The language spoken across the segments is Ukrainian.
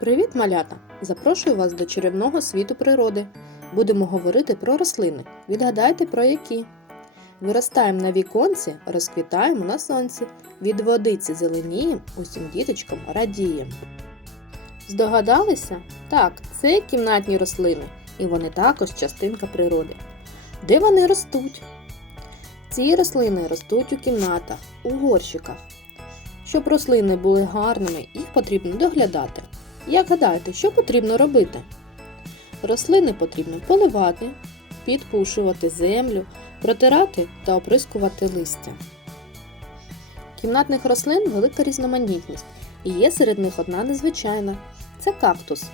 Привіт, малята! Запрошую вас до чарівного світу природи. Будемо говорити про рослини. Відгадайте про які. Виростаємо на віконці, розквітаємо на сонці. Від водиці зеленієм, усім діточкам радієм. Здогадалися? Так, це кімнатні рослини, і вони також частинка природи. Де вони ростуть? Ці рослини ростуть у кімнатах, у горщиках. Щоб рослини були гарними, їх потрібно доглядати. Як гадаєте, що потрібно робити? Рослини потрібно поливати, підпушувати землю, протирати та оприскувати листя. Кімнатних рослин велика різноманітність, і є серед них одна незвичайна це кактус.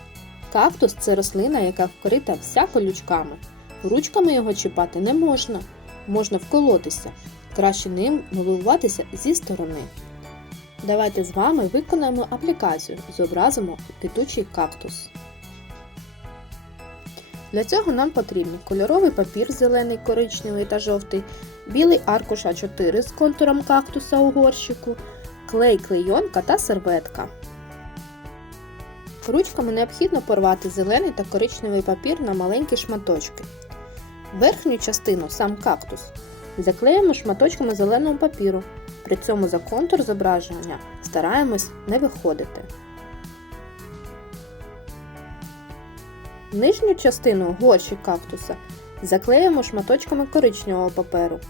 Кактус це рослина, яка вкрита вся колючками. Ручками його чіпати не можна, можна вколотися. Краще ним милуватися зі сторони. Давайте з вами виконаємо аплікацію, зобразимо квітучий кактус. Для цього нам потрібен кольоровий папір зелений, коричневий та жовтий, білий аркуш А4 з контуром кактуса у горщику, клей, клейонка та серветка. Ручками необхідно порвати зелений та коричневий папір на маленькі шматочки. Верхню частину, сам кактус, заклеїмо шматочками зеленого папіру. При цьому за контур зображення стараємось не виходити. Нижню частину горщик кактуса заклеїмо шматочками коричневого паперу.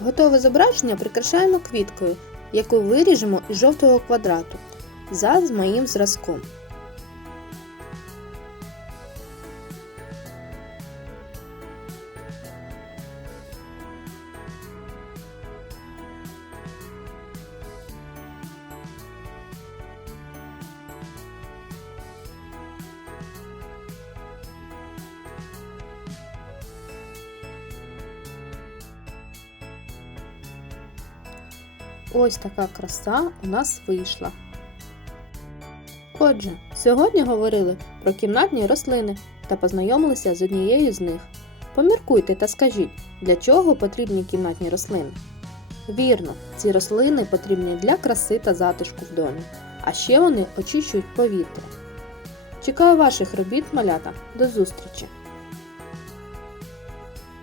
Готове зображення прикрашаємо квіткою, яку виріжемо із жовтого квадрату за моїм зразком. Ось така краса у нас вийшла. Отже, сьогодні говорили про кімнатні рослини та познайомилися з однією з них. Поміркуйте та скажіть, для чого потрібні кімнатні рослини. Вірно, ці рослини потрібні для краси та затишку в домі, а ще вони очищують повітря. Чекаю ваших робіт, малята. До зустрічі!